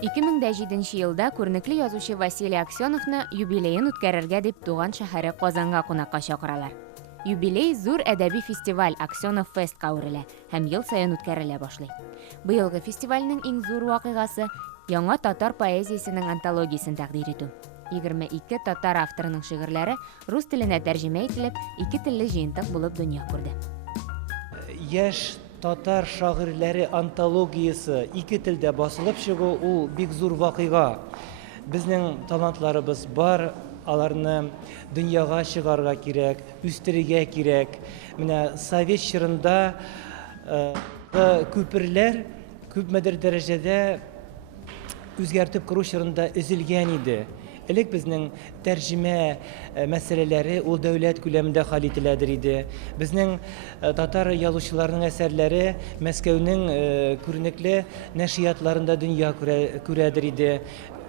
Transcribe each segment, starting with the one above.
2007 елда күренекле язучы Василий Аксеновны юбилейын үткәрергә дип туган шәһәре Казанга кунакка чакыралар. Юбилей зур әдәби фестиваль Аксенов Фестка үрелә һәм ел саен үткәрелә башлый. Быелгы фестивальнең иң зур вакыйгасы яңа татар поэзиясенең антологиясын тәкъдим итү. 22 татар авторының шигырьләре рус теленә тәрҗемә ителеп, 2 телле җыентык булып дөнья күрде. Яшь татар шагыйрьләре антологиясы 2 телдә басылып чыгу ул бик зур вакыйга. Безнең талантларыбыз бар, аларны дөньяга чыгарга кирәк, үстерергә кирәк. Менә совет чорында күперләр күпмедер дәрәҗәдә үзгәртеп кору чорында өзелгән иде. Элек безнең тәрҗемә мәсьәләләре ул дәүләт күләмендә хәл ителәдер иде. Безнең татар язучыларының әсәрләре Мәскәүнең күренекле нәшриятларында дөнья күрәдер иде.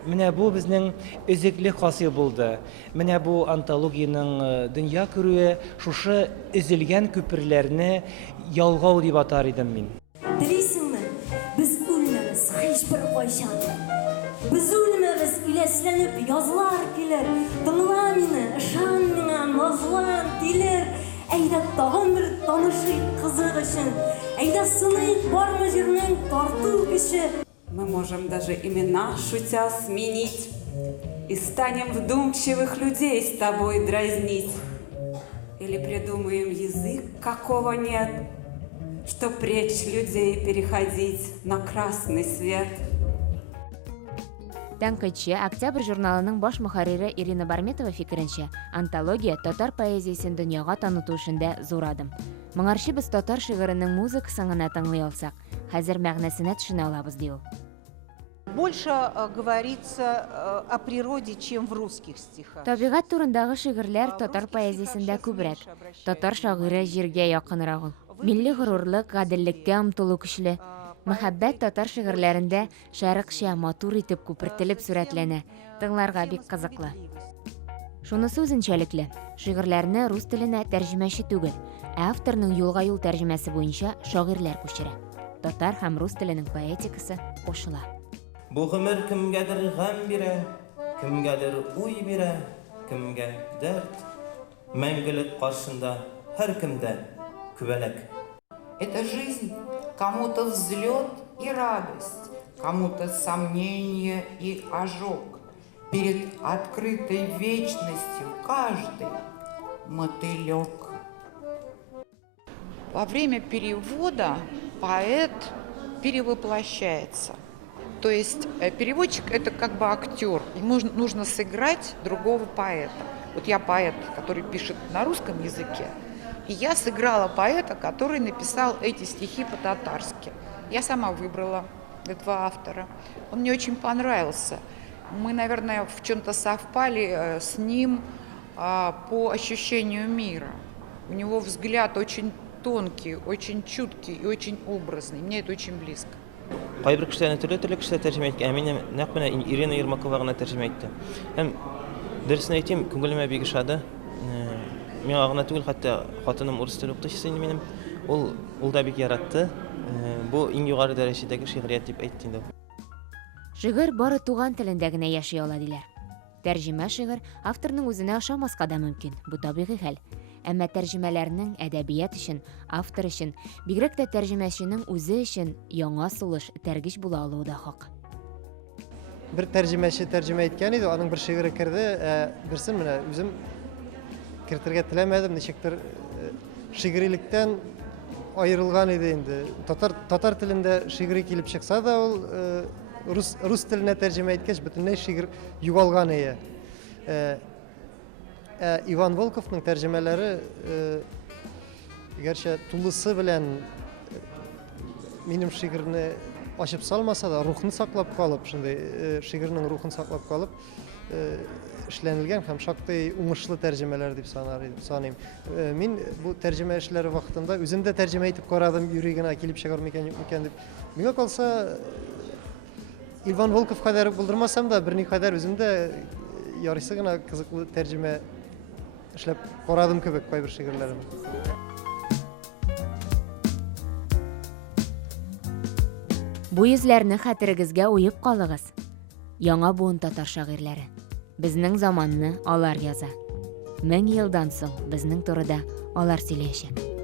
Менә бу безнең өзекле хасил булды. Менә бу антологияның дөнья күрүе шушы өзелгән күперләрне ялгау дип атар идем мин. Белисеңме, без үлмәбез һичбер кайчан. Biz ölmemiz ileslenip yazılar gelir. Tınla mini, ışan mine, nazlan dilir. Eyda tağın bir tanışıyk kızık için. Eyda sınıyk var mı jirmen tartı kişi. Мы можем даже имена шутя сменить и станем вдумчивых людей с тобой дразнить. Или придумаем язык, какого нет, чтоб речь людей переходить на красный свет. Тәнкыйтьче Октябрь журналының баш мөхәррире Ирина Барметова фикеренчә, антология татар поэзиясен дөньяга таныту эшендә зур адым. Моңарчы без татар шигыренең музыкасын гына тыңлый алсак, хәзер мәгънәсенә төшенә алабыз ди ул. Больше говорится о природе, чем в русских стихах. Табигать турындагы шигырьләр татар поэзиясендә күбрәк. Татар шагыйре җиргә якынрак ул. Милли горурлык, гаделлеккә омтылу көчле. Мәхәббәт татар шигырьләрендә шәрыкча, матур итеп күпертелеп сурәтләнә. Тыңларга бик кызыклы. Шунысы үзенчәлекле. Шигырьләрне рус теленә тәрҗемәче түгел, авторның юлга юл тәрҗемәсе буенча шагыйрьләр күчерә. Татар һәм рус теленең поэтикасы кушыла. Бу гомер кемгәдер гам бирә, кемгәдер уй бирә, кемгә дәрт. Мәңгелек каршында һәркемдә күбәләк. Это жизнь, кому-то взлет и радость, кому-то сомнение и ожог. Перед открытой вечностью каждый мотылек. Во время перевода поэт перевоплощается. То есть переводчик — это как бы актер. Ему нужно сыграть другого поэта. Вот я поэт, который пишет на русском языке, и я сыграла поэта, который написал эти стихи по-татарски. Я сама выбрала этого автора. Он мне очень понравился. Мы, наверное, в чем-то совпали с ним по ощущению мира. У него взгляд очень тонкий, очень чуткий и очень образный. Мне это очень близко. Кайбер кешеләрне төрле кешеләр тәрҗемә иткән, мин нәкъ менә Ирина Ермакова гына тәрҗемә итте. Һәм дөресен әйтим, күңелемә бик ошады. Миңа гына түгел, хәтта хатыным урыс теле укытучысы минем. Ул да бик яратты. Бу иң югары дәрәҗәдәге шигърият дип әйтте инде. Шигырь бары туган телендә генә яши ала диләр. Тәрҗемә шигырь авторның үзенә ошамаска да мөмкин. Бу табигый хәл. Әмма тәрҗемәләрнең әдәбият өчен, автор өчен, бигрәк тә тәрҗемәченең үзе өчен яңа сулыш, тәргиш була алуы да хак. Бер тәрҗемәче тәрҗемә иткән иде, аның бер шигыре керде, берсен менә үзем кертергә теләмәдем, ничектер шигырилектән аерылган иде инде. Татар телендә шигыри килеп чыкса да, ул рус теленә тәрҗемә иткәч бөтенләй шигырь югалган иде. Иван Волковның тәрҗемәләре гәрчә тулысы белән минем шигырьне ачып салмаса да, рухны саклап калып, шундый шигырьнең рухын саклап калып эшләнелгән һәм шактый уңышлы тәрҗемәләр дип саныйм. Мин бу тәрҗемә эшләре вакытында үзем дә тәрҗемә итеп карадым, юри гына килеп чыгар микән дип. Миңа калса Иван Волков кадәр булдырмасам да, берникадәр үзем дә ярыйсы гына кызыклы тәрҗемә эшләп карадым кебек кайбер шигырьләрне. Бу йөзләрне хәтерегезгә уеп калыгыз. Яңа буын татар шагыйрьләре. Безнең заманны алар яза. 1000 елдан соң безнең турыда алар сөйләячәк.